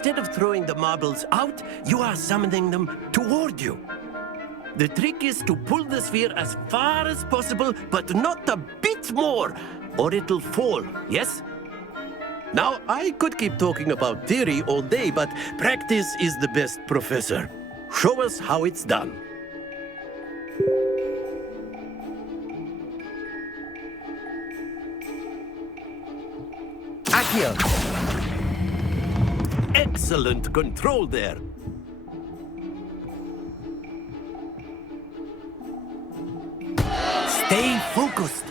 Instead of throwing the marbles out, you are summoning them toward you. The trick is to pull the sphere as far as possible, but not a bit more, or it'll fall, yes? Now, I could keep talking about theory all day, but practice is the best professor. Show us how it's done. Accio! Excellent control there. Stay focused.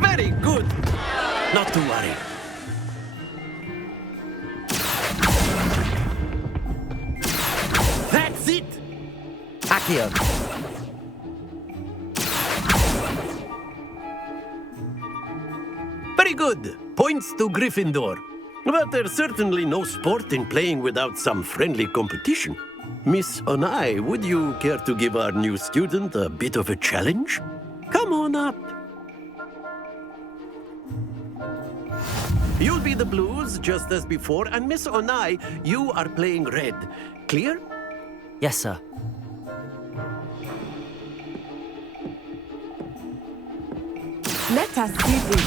Very good. Not to worry. That's it. Accio! Very good. Points to Gryffindor. But there's certainly no sport in playing without some friendly competition. Miss Onai, would you care to give our new student a bit of a challenge? Come on up. You'll be the blues, just as before, and Miss Onai, you are playing red. Clear? Yes, sir. Let us see this.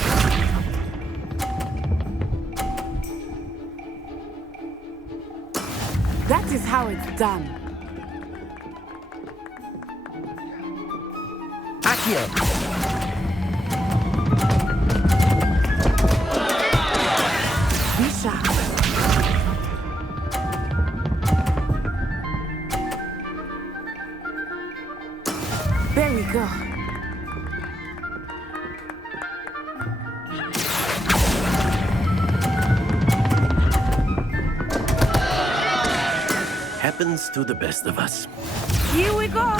That is how it's done. Accio! Be sharp. There we go. Happens to the best of us. Here we go.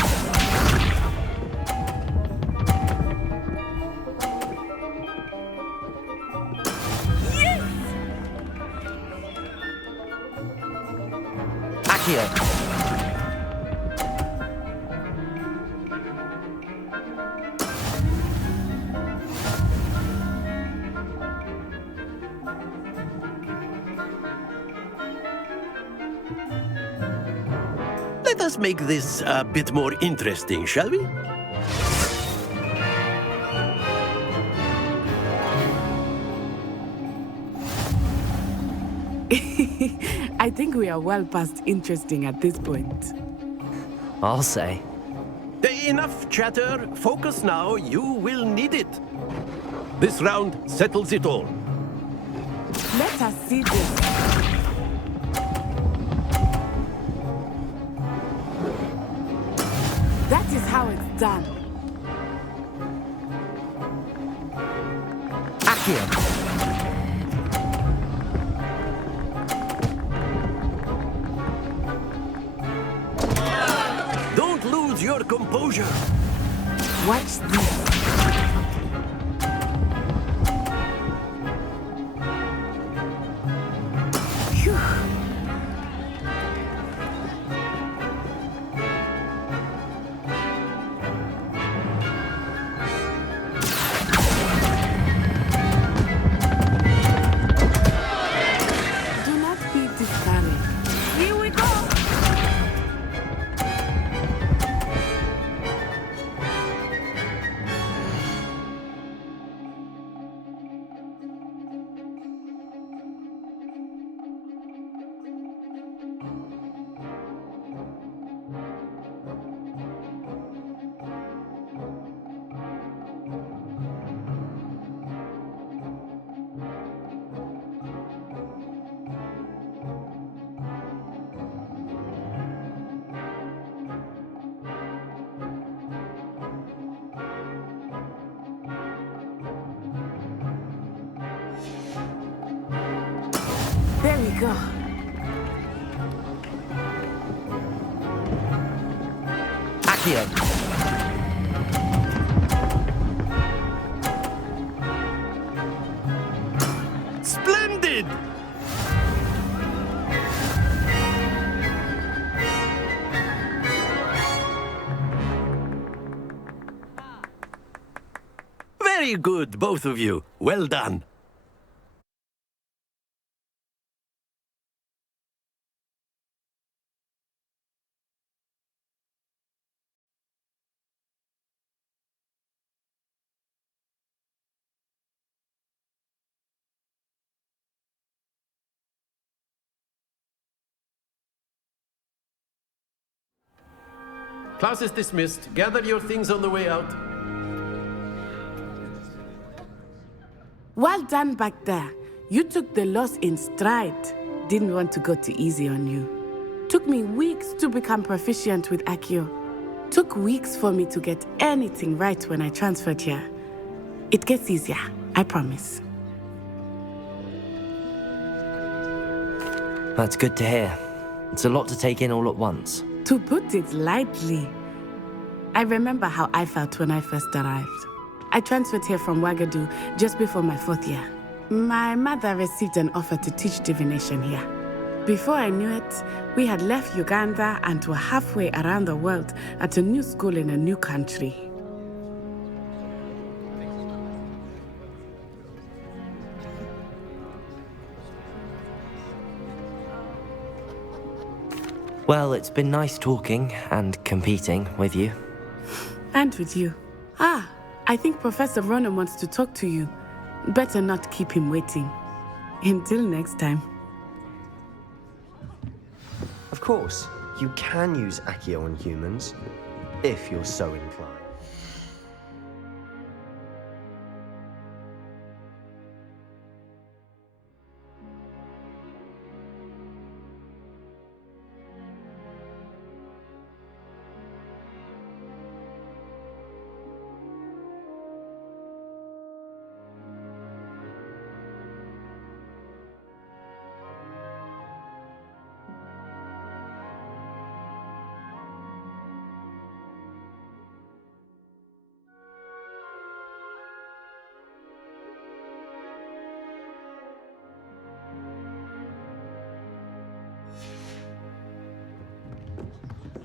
Yes! Accio! Let us make this a bit more interesting, shall we? I think we are well past interesting at this point. I'll say. Enough chatter. Focus now. You will need it. This round settles it all. Let us see this. That is how it's done. Accio! Don't lose your composure. Watch this. Phew. Do not be discouraged. Here we go. There we go. Accio! Splendid! Very good, both of you. Well done. Class is dismissed. Gather your things on the way out. Well done back there. You took the loss in stride. Didn't want to go too easy on you. Took me weeks to become proficient with Accio. Took weeks for me to get anything right when I transferred here. It gets easier, I promise. That's good to hear. It's a lot to take in all at once. To put it lightly, I remember how I felt when I first arrived. I transferred here from Ouagadougou just before my 4th year. My mother received an offer to teach divination here. Before I knew it, we had left Uganda and were halfway around the world at a new school in a new country. Well, it's been nice talking and competing with you. And with you. I think Professor Ronan wants to talk to you. Better not keep him waiting. Until next time. Of course, you can use Accio on humans, if you're so inclined.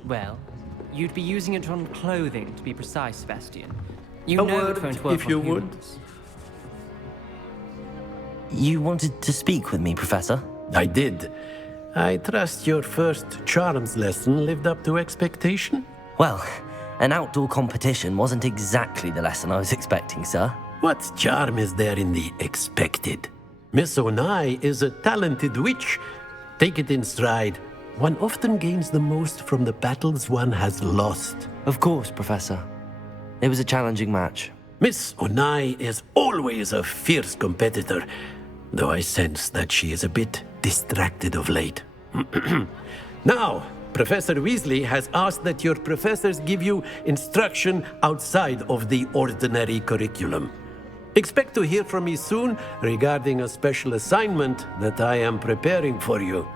Well, you'd be using it on clothing, to be precise, Sebastian. You A know word, it won't work if on you would. humans. You wanted to speak with me, Professor? I did. I trust your first charms lesson lived up to expectation? Well, an outdoor competition wasn't exactly the lesson I was expecting, sir. What charm is there in the expected? Miss Onai is a talented witch. Take it in stride. One often gains the most from the battles one has lost. Of course, Professor. It was a challenging match. Miss Onai is always a fierce competitor, though I sense that she is a bit distracted of late. Now, Professor Weasley has asked that your professors give you instruction outside of the ordinary curriculum. Expect to hear from me soon regarding a special assignment that I am preparing for you.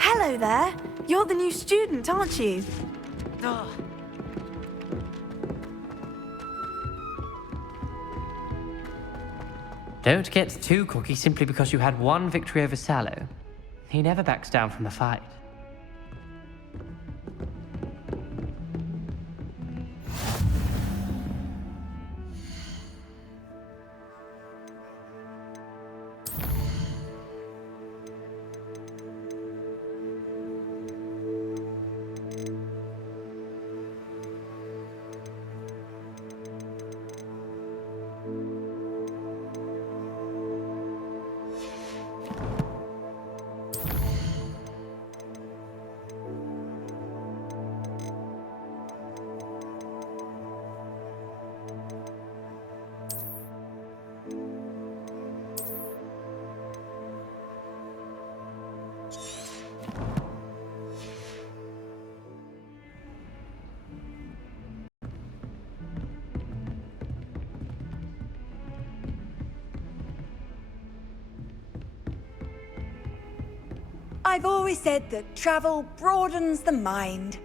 Hello there. You're the new student, aren't you? Don't get too cocky simply because you had one victory over Sallow. He never backs down from a fight. I've always said that travel broadens the mind.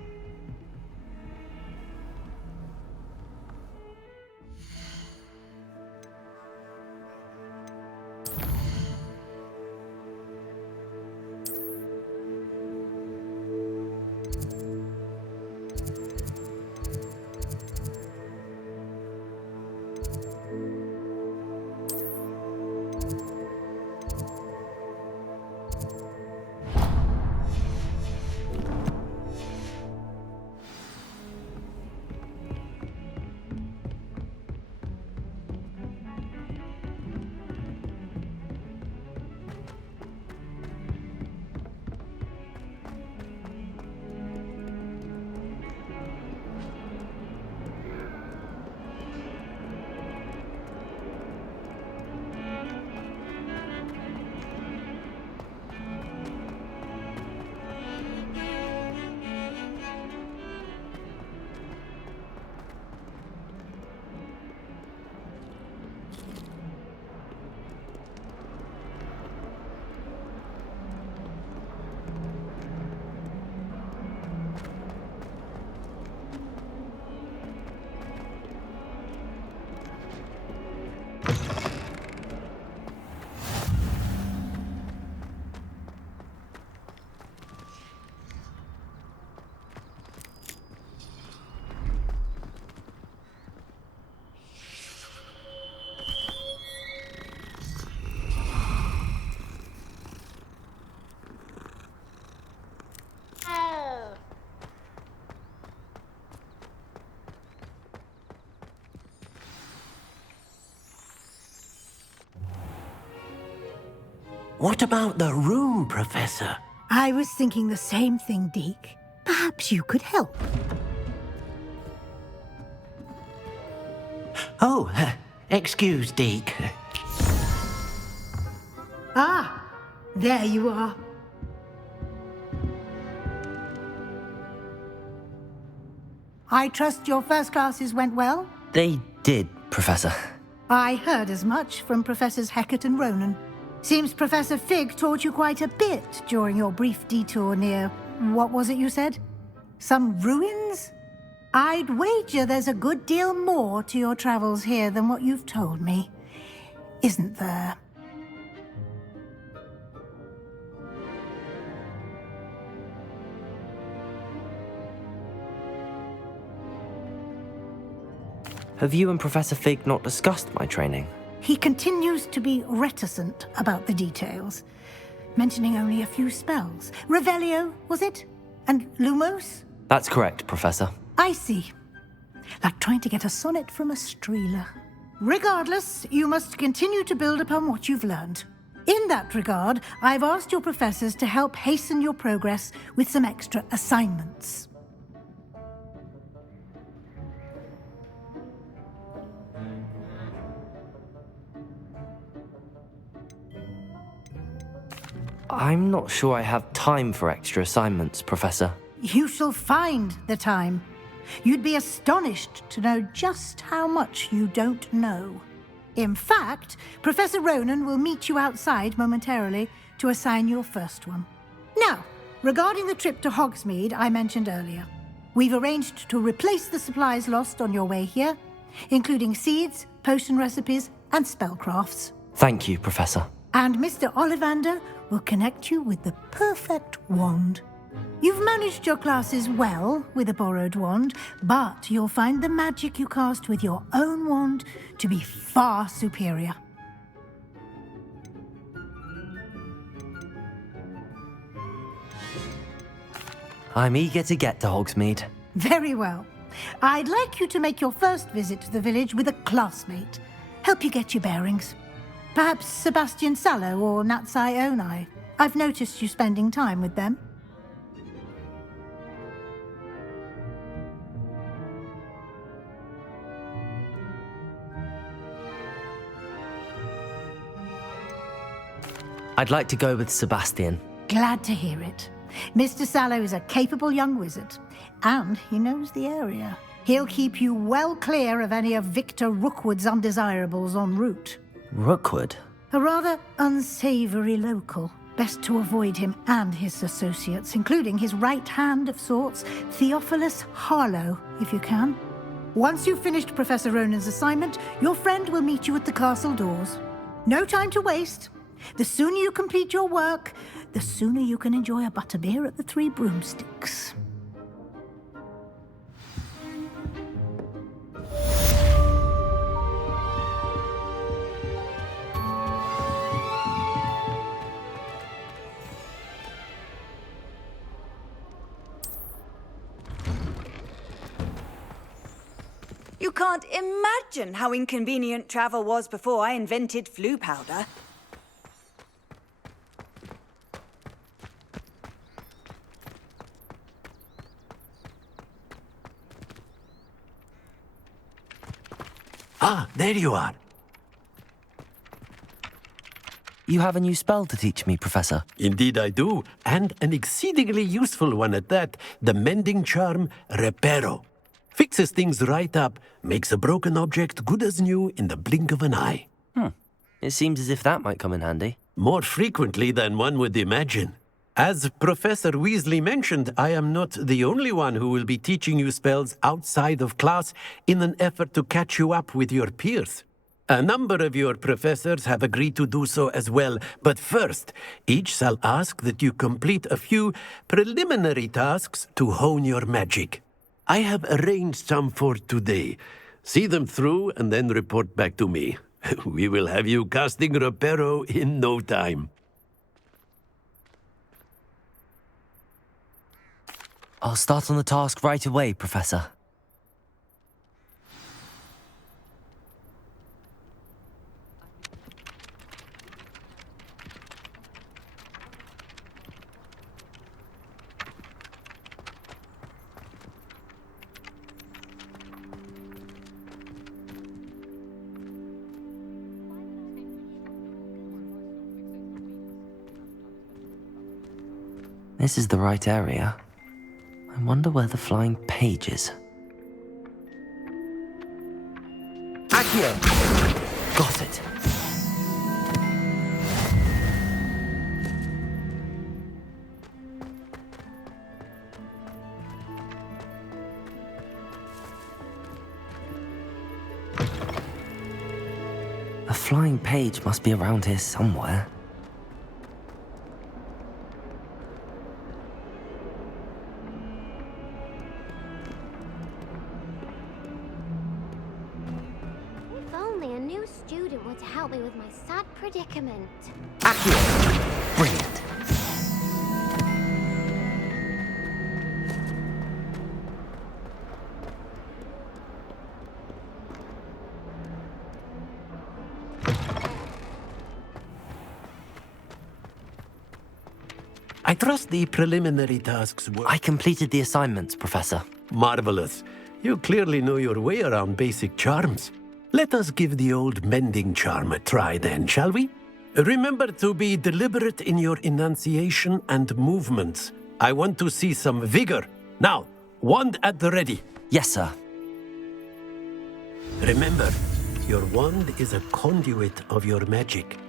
What about the room, Professor? I was thinking the same thing, Deke. Perhaps you could help. Oh, excuse, Deke. Ah, there you are. I trust your first classes went well? They did, Professor. I heard as much from Professors Hecat and Ronan. Seems Professor Fig taught you quite a bit during your brief detour near... what was it you said? Some ruins? I'd wager there's a good deal more to your travels here than what you've told me. Isn't there? Have you and Professor Fig not discussed my training? He continues to be reticent about the details, mentioning only a few spells. Revelio, was it? And Lumos? That's correct, Professor. I see. Like trying to get a sonnet from a streeler. Regardless, you must continue to build upon what you've learned. In that regard, I've asked your professors to help hasten your progress with some extra assignments. I'm not sure I have time for extra assignments, Professor. You shall find the time. You'd be astonished to know just how much you don't know. In fact, Professor Ronan will meet you outside momentarily to assign your first one. Now, regarding the trip to Hogsmeade I mentioned earlier, we've arranged to replace the supplies lost on your way here, including seeds, potion recipes, and spellcrafts. Thank you, Professor. And Mr. Ollivander will connect you with the perfect wand. You've managed your classes well with a borrowed wand, but you'll find the magic you cast with your own wand to be far superior. I'm eager to get to Hogsmeade. Very well. I'd like you to make your first visit to the village with a classmate. Help you get your bearings. Perhaps Sebastian Sallow or Natsai Onai. I've noticed you spending time with them. I'd like to go with Sebastian. Glad to hear it. Mr. Sallow is a capable young wizard, and he knows the area. He'll keep you well clear of any of Victor Rookwood's undesirables en route. Rookwood? A rather unsavory local. Best to avoid him and his associates, including his right hand of sorts, Theophilus Harlow, if you can. Once you've finished Professor Ronan's assignment, your friend will meet you at the castle doors. No time to waste. The sooner you complete your work, the sooner you can enjoy a butterbeer at the Three Broomsticks. You can't imagine how inconvenient travel was before I invented flu powder. Ah, there you are. You have a new spell to teach me, Professor. Indeed I do, and an exceedingly useful one at that. The mending charm, Reparo. Fixes things right up, makes a broken object good as new in the blink of an eye. It seems as if that might come in handy. More frequently than one would imagine. As Professor Weasley mentioned, I am not the only one who will be teaching you spells outside of class in an effort to catch you up with your peers. A number of your professors have agreed to do so as well, but first, each shall ask that you complete a few preliminary tasks to hone your magic. I have arranged some for today. See them through and then report back to me. We will have you casting Reparo in no time. I'll start on the task right away, Professor. This is the right area. I wonder where the flying page is. Accio! Got it. A flying page must be around here somewhere. To help me with my sad predicament. Accio! Brilliant. I trust the preliminary tasks were... I completed the assignments, Professor. Marvelous. You clearly know your way around basic charms. Let us give the old mending charm a try then, shall we? Remember to be deliberate in your enunciation and movements. I want to see some vigor. Now, wand at the ready. Yes, sir. Remember, your wand is a conduit of your magic.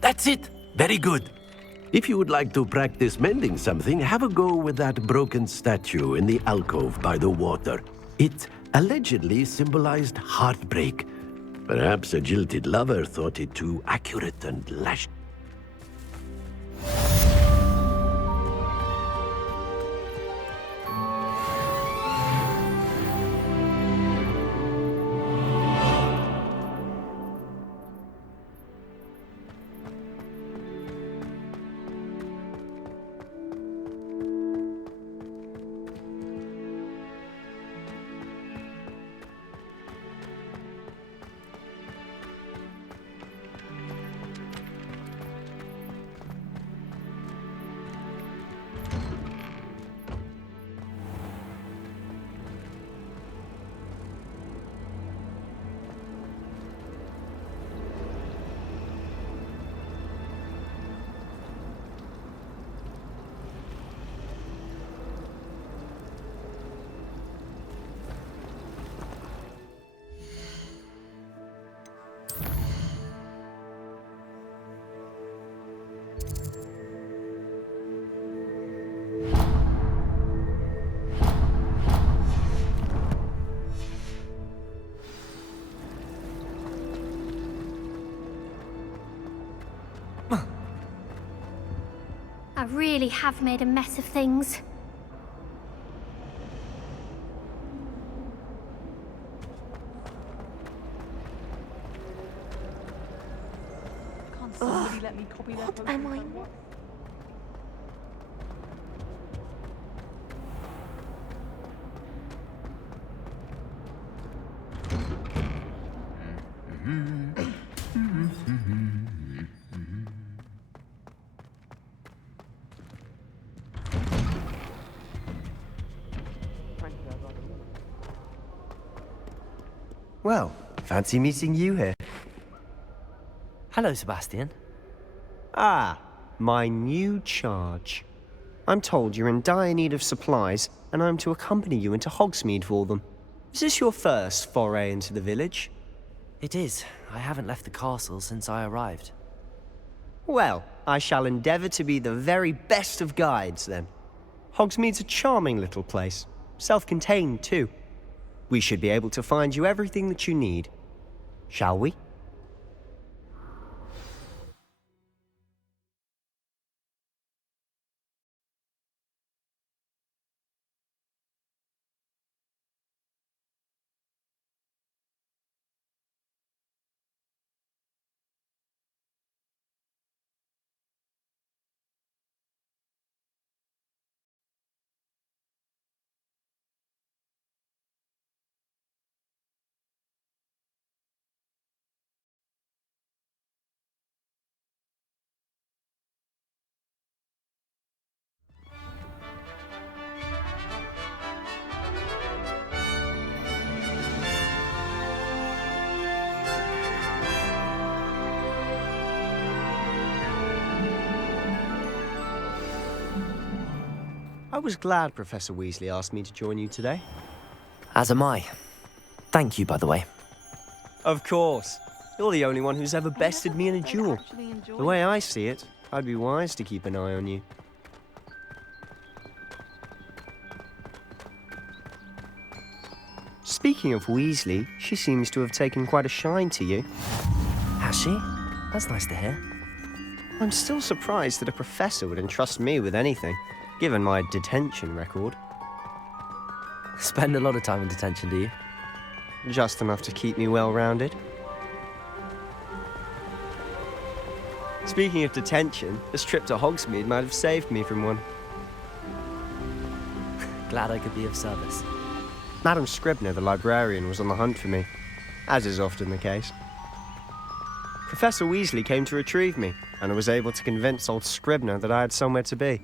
That's it. Very good. If you would like to practice mending something, have a go with that broken statue in the alcove by the water. It allegedly symbolized heartbreak. Perhaps a jilted lover thought it too accurate and lashed. really have made a mess of things. Can't somebody let me copy their What am I? Well, fancy meeting you here. Hello, Sebastian. Ah, my new charge. I'm told you're in dire need of supplies, and I'm to accompany you into Hogsmeade for them. Is this your first foray into the village? It is. I haven't left the castle since I arrived. Well, I shall endeavour to be the very best of guides, then. Hogsmeade's a charming little place. Self-contained, too. We should be able to find you everything that you need. Shall we? I was glad Professor Weasley asked me to join you today. As am I. Thank you, by the way. Of course. You're the only one who's ever bested me in a duel. The way I see it, I'd be wise to keep an eye on you. Speaking of Weasley, she seems to have taken quite a shine to you. Has she? That's nice to hear. I'm still surprised that a professor would entrust me with anything, given my detention record. Spend a lot of time in detention, do you? Just enough to keep me well-rounded. Speaking of detention, this trip to Hogsmeade might have saved me from one. Glad I could be of service. Madam Scribner, the librarian, was on the hunt for me, as is often the case. Professor Weasley came to retrieve me, and I was able to convince old Scribner that I had somewhere to be.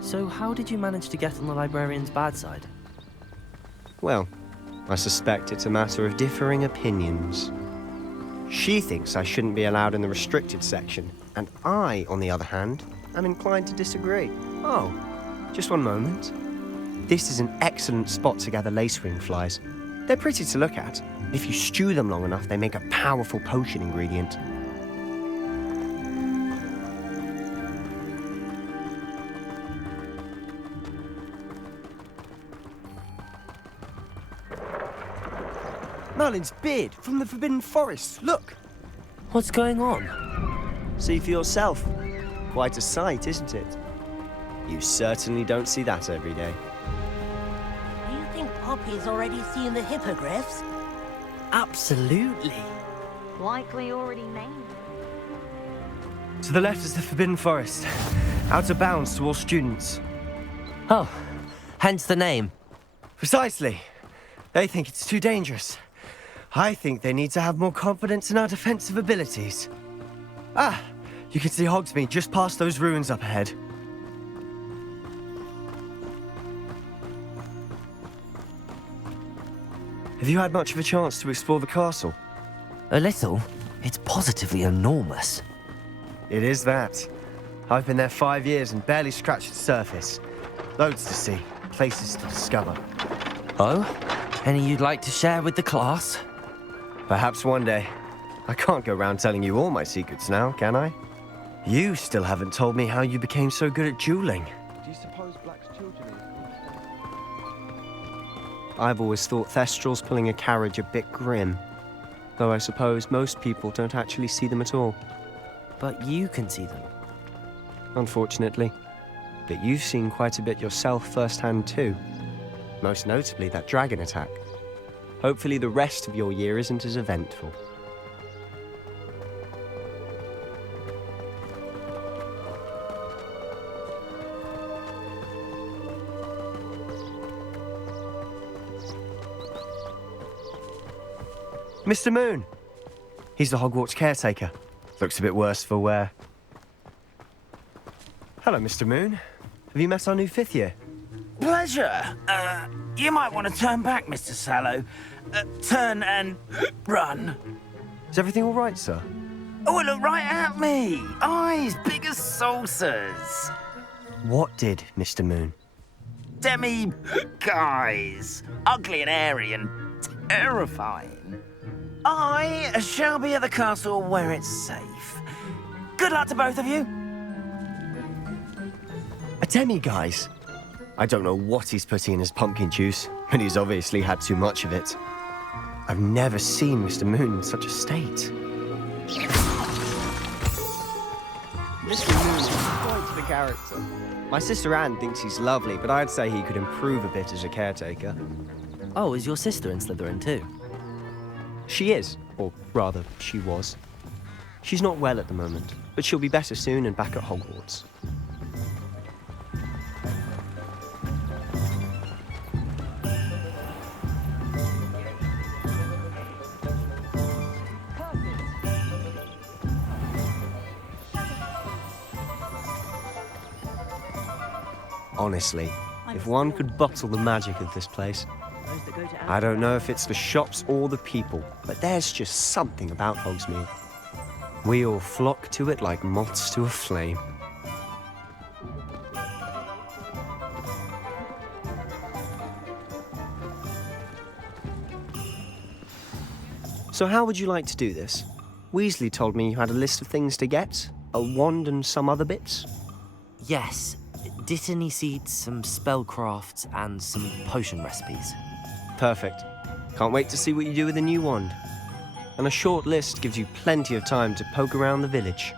So how did you manage to get on the librarian's bad side? Well, I suspect it's a matter of differing opinions. She thinks I shouldn't be allowed in the restricted section, and I, on the other hand, am inclined to disagree. Oh, just one moment. This is an excellent spot to gather lacewing flies. They're pretty to look at. If you stew them long enough, they make a powerful potion ingredient. Merlin's beard from the Forbidden Forest. Look! What's going on? See for yourself. Quite a sight, isn't it? You certainly don't see that every day. Do you think Poppy's already seen the hippogriffs? Absolutely. Likely already named. To the left is the Forbidden Forest. Out of bounds to all students. Oh, hence the name. Precisely. They think it's too dangerous. I think they need to have more confidence in our defensive abilities. Ah, you can see Hogsmeade just past those ruins up ahead. Have you had much of a chance to explore the castle? A little. It's positively enormous. It is that. I've been there 5 years and barely scratched the surface. Loads to see, places to discover. Oh? Any you'd like to share with the class? Perhaps one day. I can't go around telling you all my secrets now, can I? You still haven't told me how you became so good at dueling. Do you suppose Black's children I've always thought Thestrals pulling a carriage a bit grim. Though I suppose most people don't actually see them at all. But you can see them. Unfortunately. But you've seen quite a bit yourself firsthand too. Most notably that dragon attack. Hopefully the rest of your year isn't as eventful. Mr. Moon! He's the Hogwarts caretaker. Looks a bit worse for wear. Hello, Mr. Moon. Have you met our new 5th year? Pleasure. You might want to turn back, Mr. Sallow. Turn and run. Is everything all right, sir? Oh, look right at me. Eyes big as saucers. What did, Mr. Moon? Guys. Ugly and hairy and terrifying. I shall be at the castle where it's safe. Good luck to both of you. A demi-guise? I don't know what he's putting in his pumpkin juice, but he's obviously had too much of it. I've never seen Mr. Moon in such a state. Mr. Moon is quite the character. My sister Anne thinks he's lovely, but I'd say he could improve a bit as a caretaker. Oh, is your sister in Slytherin too? She is, or rather, she was. She's not well at the moment, but she'll be better soon and back at Hogwarts. Honestly, if one could bottle the magic of this place. I don't know if it's the shops or the people, but there's just something about Hogsmeade. We all flock to it like moths to a flame. So how would you like to do this? Weasley told me you had a list of things to get, a wand and some other bits. Yes. Dittany seeds, some spellcrafts, and some potion recipes. Perfect. Can't wait to see what you do with the new wand. And a short list gives you plenty of time to poke around the village.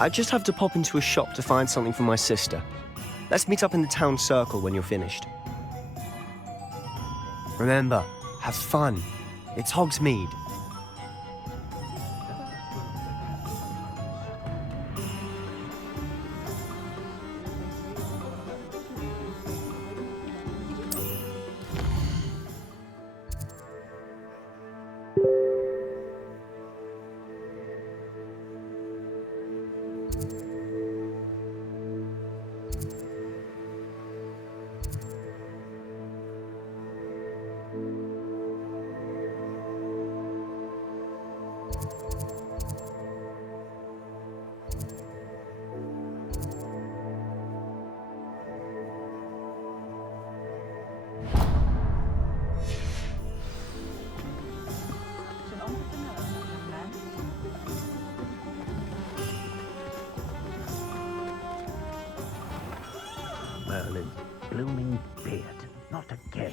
I just have to pop into a shop to find something for my sister. Let's meet up in the town circle when you're finished. Remember, have fun. It's Hogsmeade. Merlin's blooming beard. Not again.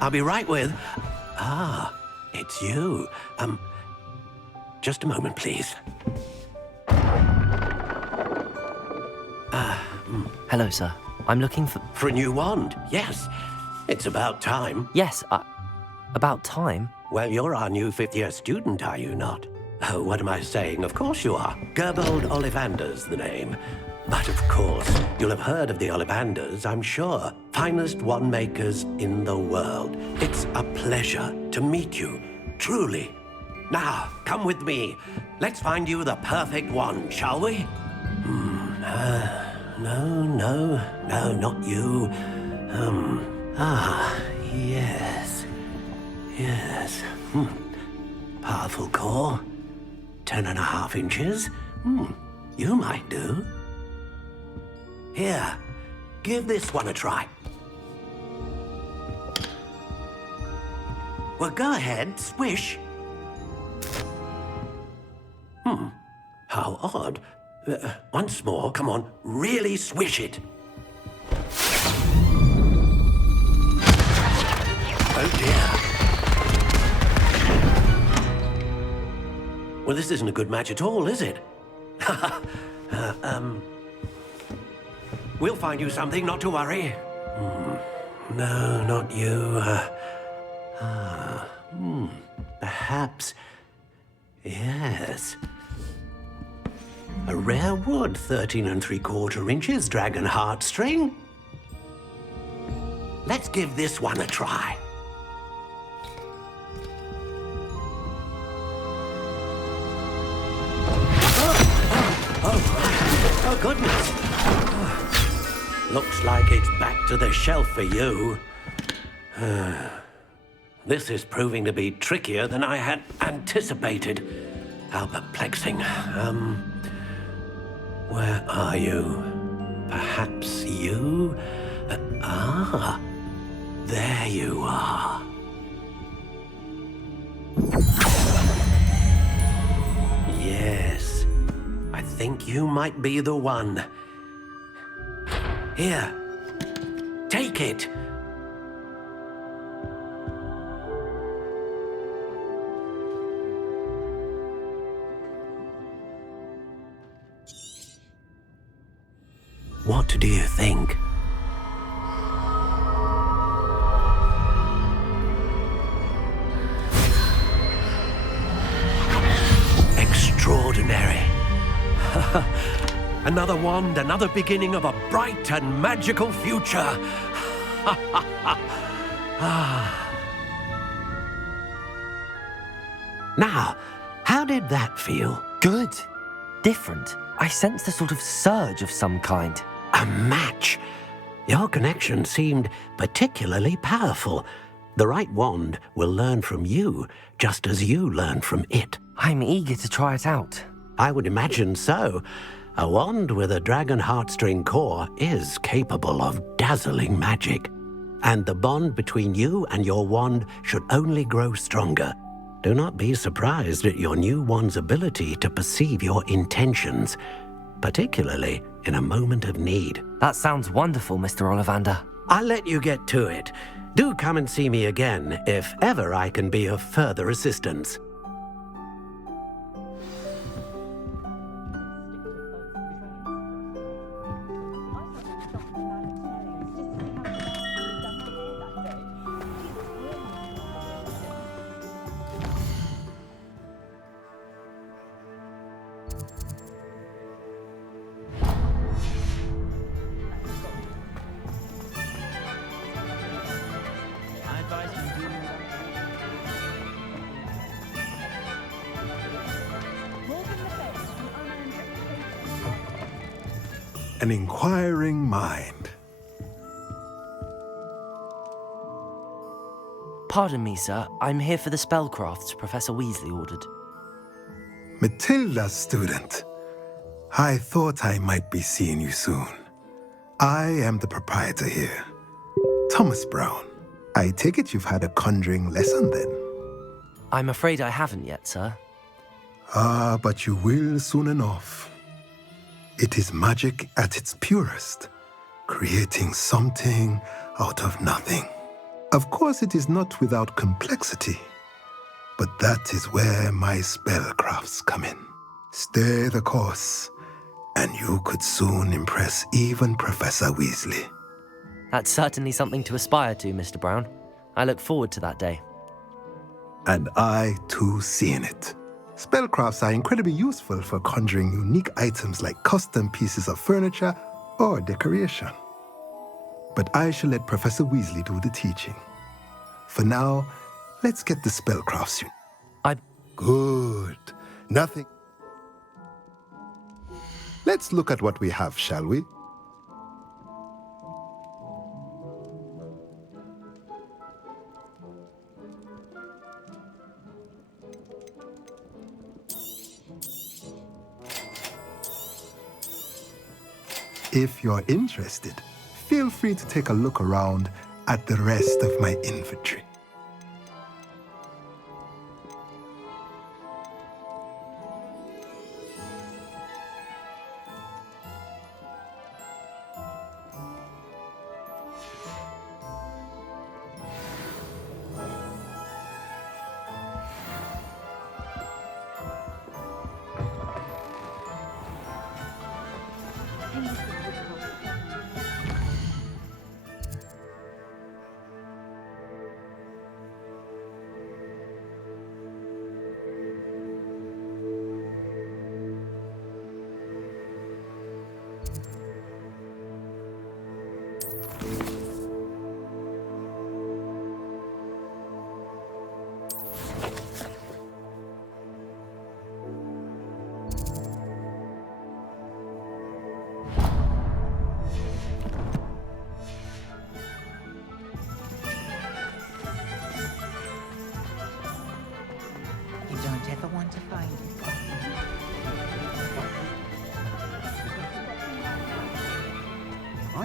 I'll be right with... Ah, it's you. Just a moment, please. Hello, sir. I'm looking for... For a new wand, yes. It's about time. Yes, about time? Well, you're our new 5th-year student, are you not? Oh, what am I saying? Of course you are. Gerbold Ollivander's the name. But of course, you'll have heard of the Ollivanders, I'm sure. Finest wand makers in the world. It's a pleasure to meet you, truly. Now, come with me. Let's find you the perfect wand, shall we? No, not you. Yes. Powerful core. 10.5 inches. You might do. Here, give this one a try. Well, go ahead, swish. How odd. Once more, come on, really swish it. Well, this isn't a good match at all, is it? We'll find you something, not to worry. No, not you. Perhaps. Yes. A rare wood, 13 3/4 inches, dragon heartstring. Let's give this one a try. Oh, goodness. Looks like it's back to the shelf for you. This is proving to be trickier than I had anticipated. How perplexing. Where are you? Perhaps you? There you are. Yes, I think you might be the one. Here, take it. What do you think? Extraordinary. Another wand, another beginning of a bright and magical future. Now, how did that feel? Good. Different. I sensed a sort of surge of some kind. A match. Your connection seemed particularly powerful. The right wand will learn from you, just as you learn from it. I'm eager to try it out. I would imagine so. A wand with a dragon heartstring core is capable of dazzling magic. And the bond between you and your wand should only grow stronger. Do not be surprised at your new wand's ability to perceive your intentions, particularly in a moment of need. That sounds wonderful, Mr. Ollivander. I'll let you get to it. Do come and see me again if ever I can be of further assistance. An inquiring mind. Pardon me, sir. I'm here for the spellcrafts Professor Weasley ordered. Matilda's student. I thought I might be seeing you soon. I am the proprietor here, Thomas Brown. I take it you've had a conjuring lesson then? I'm afraid I haven't yet, sir. Ah, but you will soon enough. It is magic at its purest, creating something out of nothing. Of course, it is not without complexity, but that is where my spellcrafts come in. Stay the course, and you could soon impress even Professor Weasley. That's certainly something to aspire to, Mr. Brown. I look forward to that day. And I, too, seeing it. Spellcrafts are incredibly useful for conjuring unique items like custom pieces of furniture or decoration. But I shall let Professor Weasley do the teaching. For now, let's get the spellcrafts. Good. Nothing. Let's look at what we have, shall we? If you're interested, feel free to take a look around at the rest of my inventory.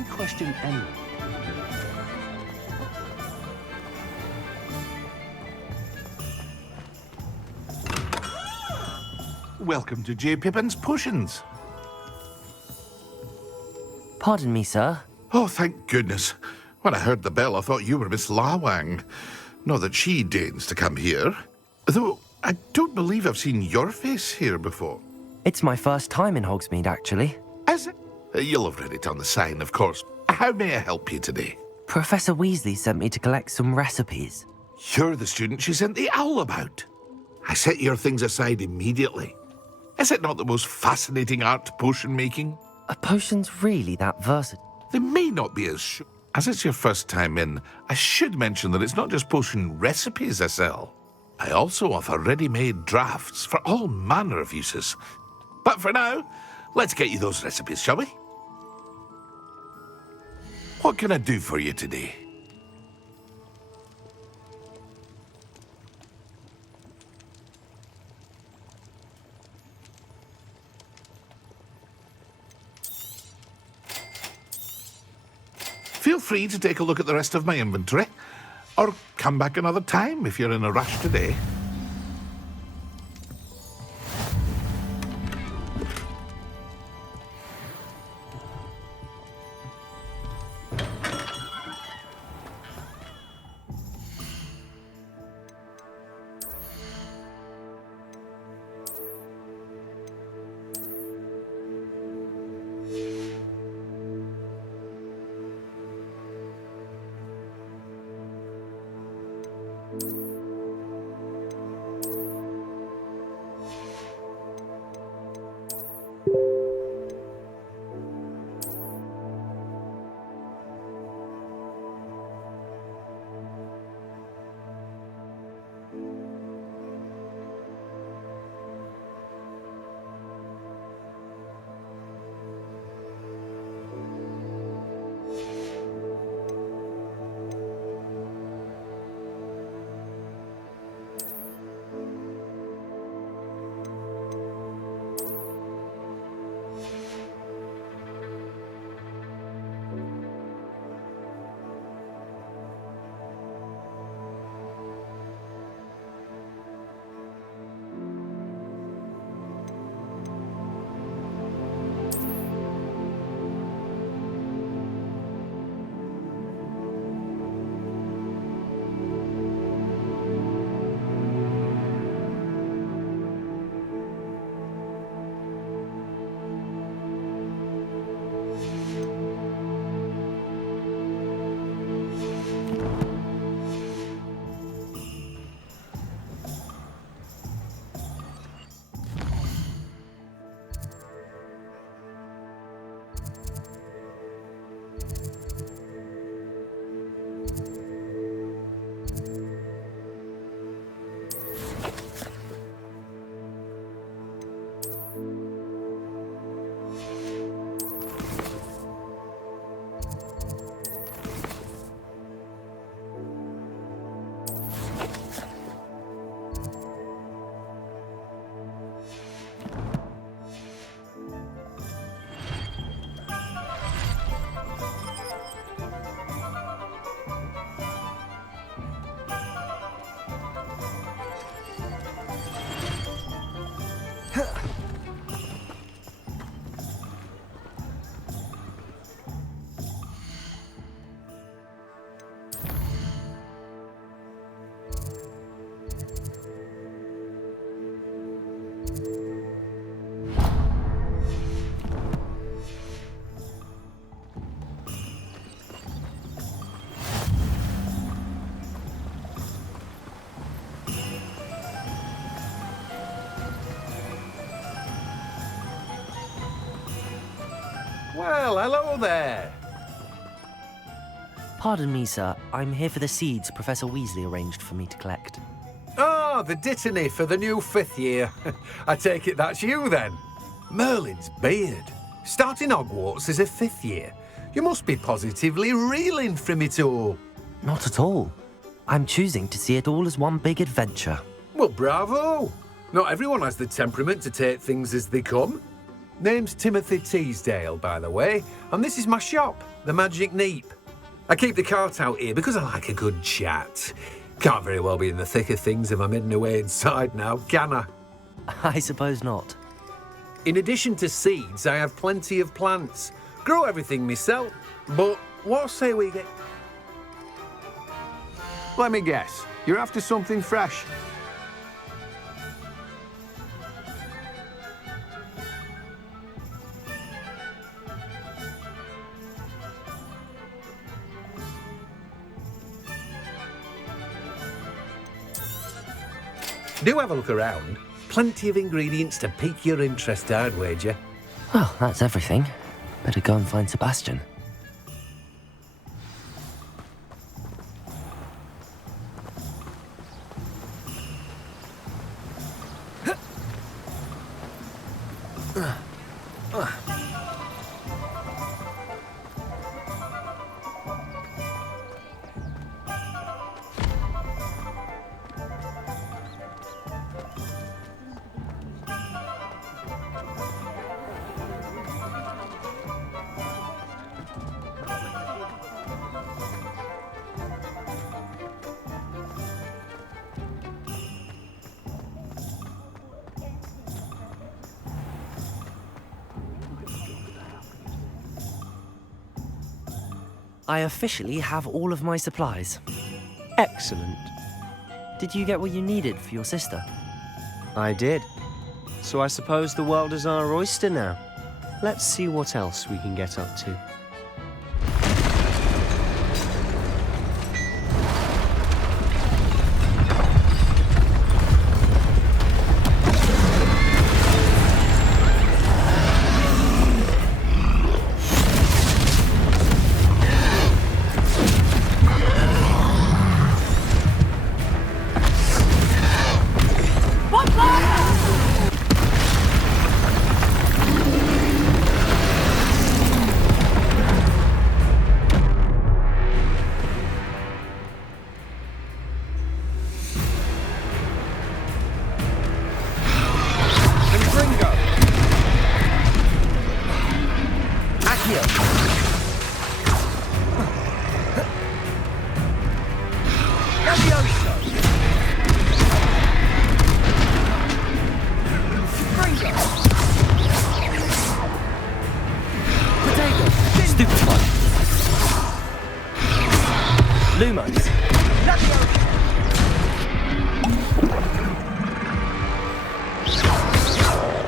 Why question anyone? Welcome to J. Pippin's Potions. Pardon me, sir. Oh, thank goodness. When I heard the bell, I thought you were Miss Lawang. Not that she deigns to come here. Though, I don't believe I've seen your face here before. It's my first time in Hogsmeade, actually. Is it? You'll have read it on the sign, of course. How may I help you today? Professor Weasley sent me to collect some recipes. You're the student she sent the owl about. I set your things aside immediately. Is it not the most fascinating art potion making? Are potions really that versatile? They may not be as... As it's your first time in, I should mention that it's not just potion recipes I sell. I also offer ready-made drafts for all manner of uses. But for now, let's get you those recipes, shall we? What can I do for you today? Feel free to take a look at the rest of my inventory, or come back another time if you're in a rush today. Well, hello there. Pardon me, sir. I'm here for the seeds Professor Weasley arranged for me to collect. Oh, the dittany for the new 5th year. I take it that's you, then. Merlin's beard. Starting Hogwarts as a 5th year. You must be positively reeling from it all. Not at all. I'm choosing to see it all as one big adventure. Well, bravo. Not everyone has the temperament to take things as they come. Name's Timothy Teasdale, by the way, and this is my shop, the Magic Neep. I keep the cart out here because I like a good chat. Can't very well be in the thick of things if I'm hidden away inside now, can I? I suppose not. In addition to seeds, I have plenty of plants. Grow everything myself, but what say we get... Let me guess. You're after something fresh. Do have a look around. Plenty of ingredients to pique your interest, I'd wager. Well, that's everything. Better go and find Sebastian. I officially have all of my supplies. Excellent. Did you get what you needed for your sister? I did. So I suppose the world is our oyster now. Let's see what else we can get up to.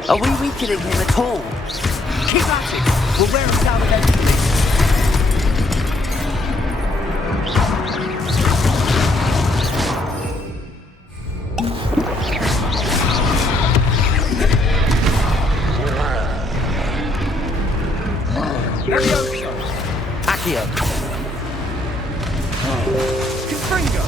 Are we weakening him at all? Keep at it! We'll wear him down eventually. Accio. Confringo.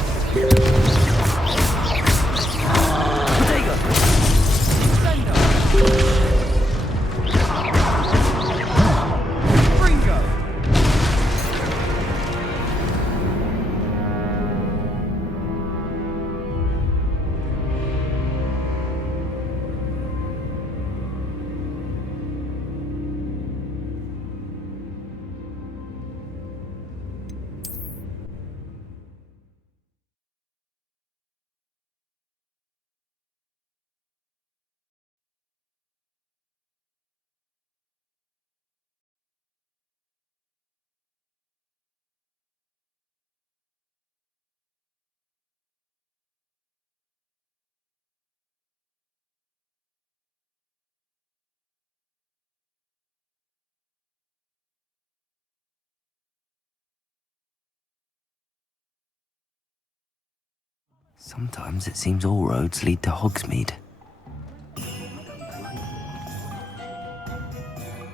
Sometimes it seems all roads lead to Hogsmeade.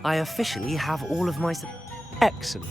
I officially have all of my... Excellent.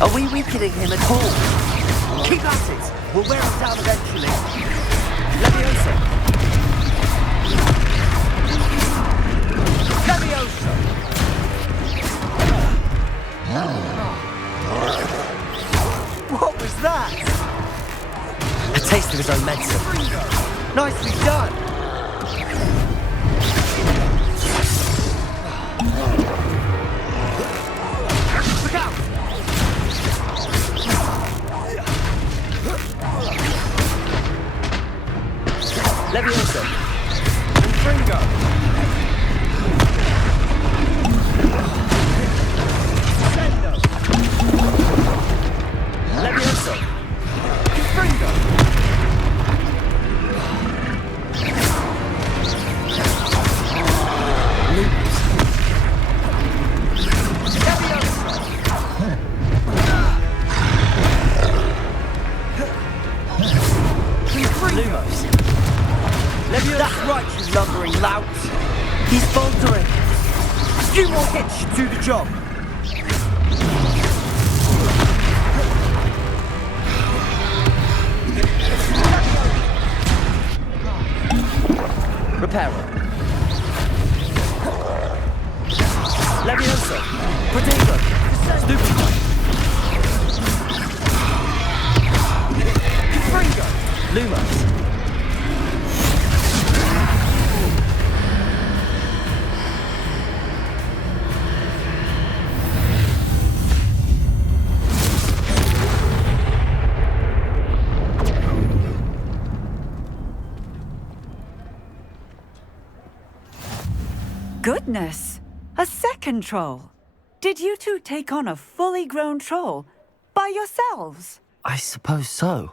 Are we weakening him at all? Keep at it! We'll wear him down eventually. Leviosa! Leviosa! What was that? A taste of his own medicine. Nicely done! Look out! Leviosa! Fringo! Sendo! Leviosa! Fringo! Lumos. Leviosa. That's right, you lumbering lout. He's faltering. A few more hits should do the job. Reparo. Leviosa. Protego. Stupid. Fringo. Lumos. Goodness! A second troll! Did you two take on a fully grown troll by yourselves? I suppose so.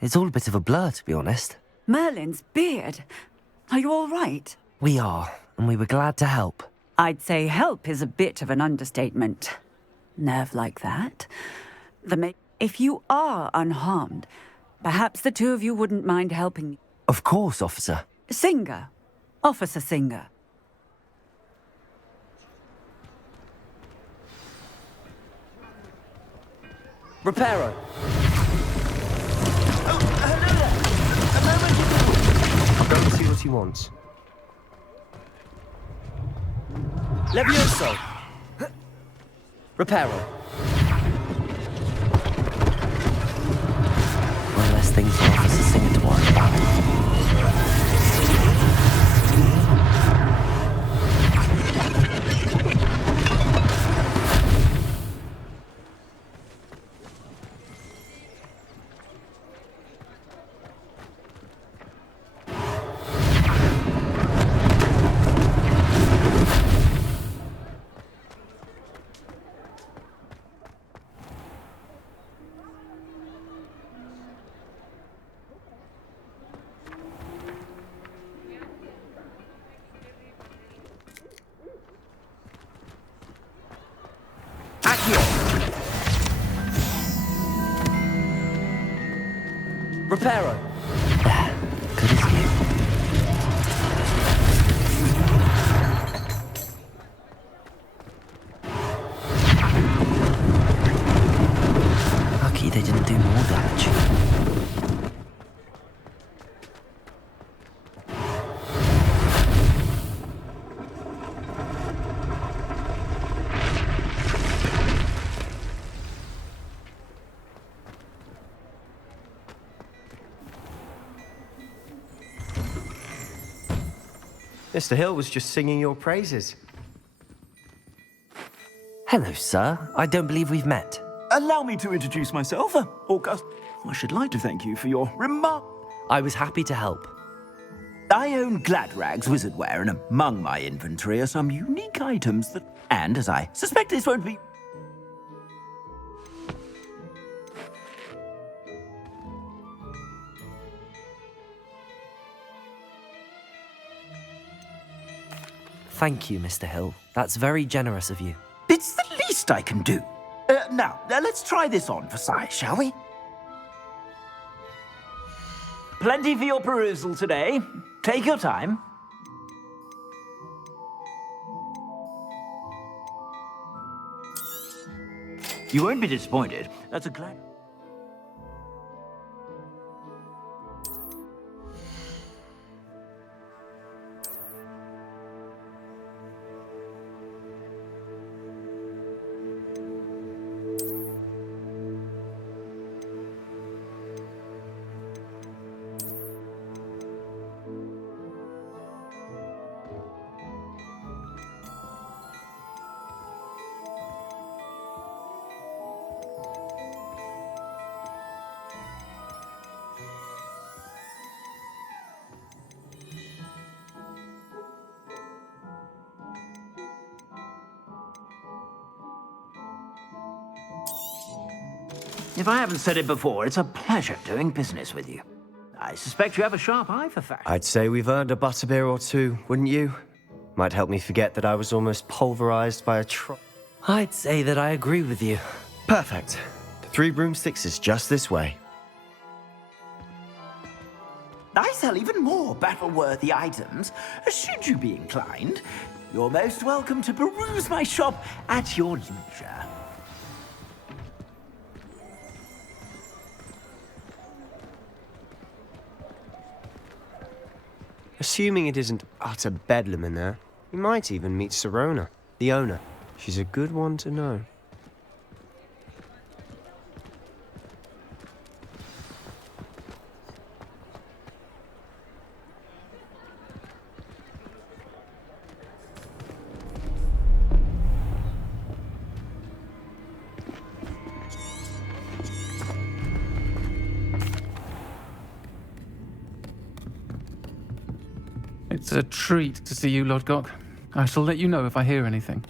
It's all a bit of a blur, to be honest. Merlin's beard. Are you all right? We are, and we were glad to help. I'd say help is a bit of an understatement. Nerve like that. If you are unharmed, perhaps the two of you wouldn't mind helping me. Of course, officer. Singer. Officer Singer. Reparo. I'll go and see what he wants. Levioso. Reparo. One less thing for Officer Singer to worry about. Reparo. Good as new. Lucky they didn't do more damage. Mr. Hill was just singing your praises. Hello, sir. I don't believe we've met. Allow me to introduce myself, August. I should like to thank you for your remark. I was happy to help. I own Gladrag's wizardware, and among my inventory are some unique items that... And, as I suspect this won't be... Thank you, Mr. Hill. That's very generous of you. It's the least I can do. Now, let's try this on for size, shall we? Plenty for your perusal today. Take your time. You won't be disappointed. That's a glad... If I haven't said it before, it's a pleasure doing business with you. I suspect you have a sharp eye for fashion. I'd say we've earned a butterbeer or two, wouldn't you? Might help me forget that I was almost pulverized by a I'd say that I agree with you. Perfect. The 3 broomsticks is just this way. I sell even more battle-worthy items. Should you be inclined, you're most welcome to peruse my shop at your leisure. Assuming it isn't utter bedlam in there, you might even meet Sirona, the owner. She's a good one to know. It's a treat to see you, Lodgok. I shall let you know if I hear anything.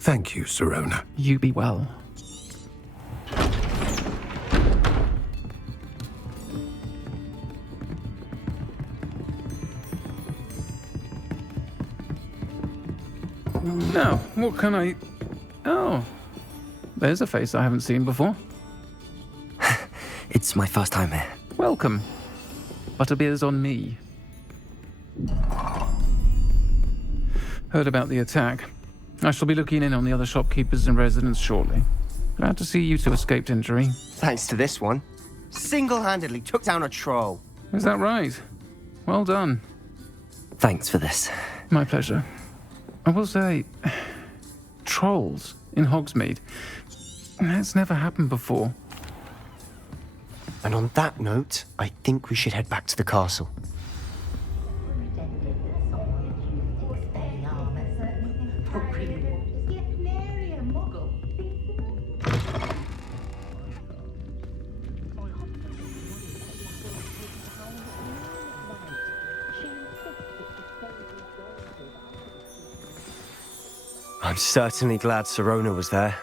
Thank you, Sirona. You be well. Now, what can I... Oh, there's a face I haven't seen before. It's my first time here. Welcome. Butterbeer's on me. Heard about the attack. I shall be looking in on the other shopkeepers and residents shortly. Glad to see you two escaped injury. Thanks to this one. Single-handedly took down a troll. Is that right? Well done. Thanks for this. My pleasure. I will say, trolls in Hogsmeade. That's never happened before. And on that note, I think we should head back to the castle. I'm certainly glad Sirona was there.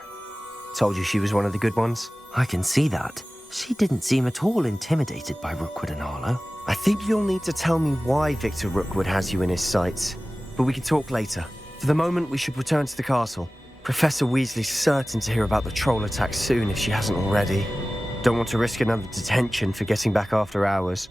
Told you she was one of the good ones. I can see that. She didn't seem at all intimidated by Rookwood and Arlo. I think you'll need to tell me why Victor Rookwood has you in his sights. But we can talk later. For the moment, we should return to the castle. Professor Weasley's certain to hear about the troll attack soon if she hasn't already. Don't want to risk another detention for getting back after hours.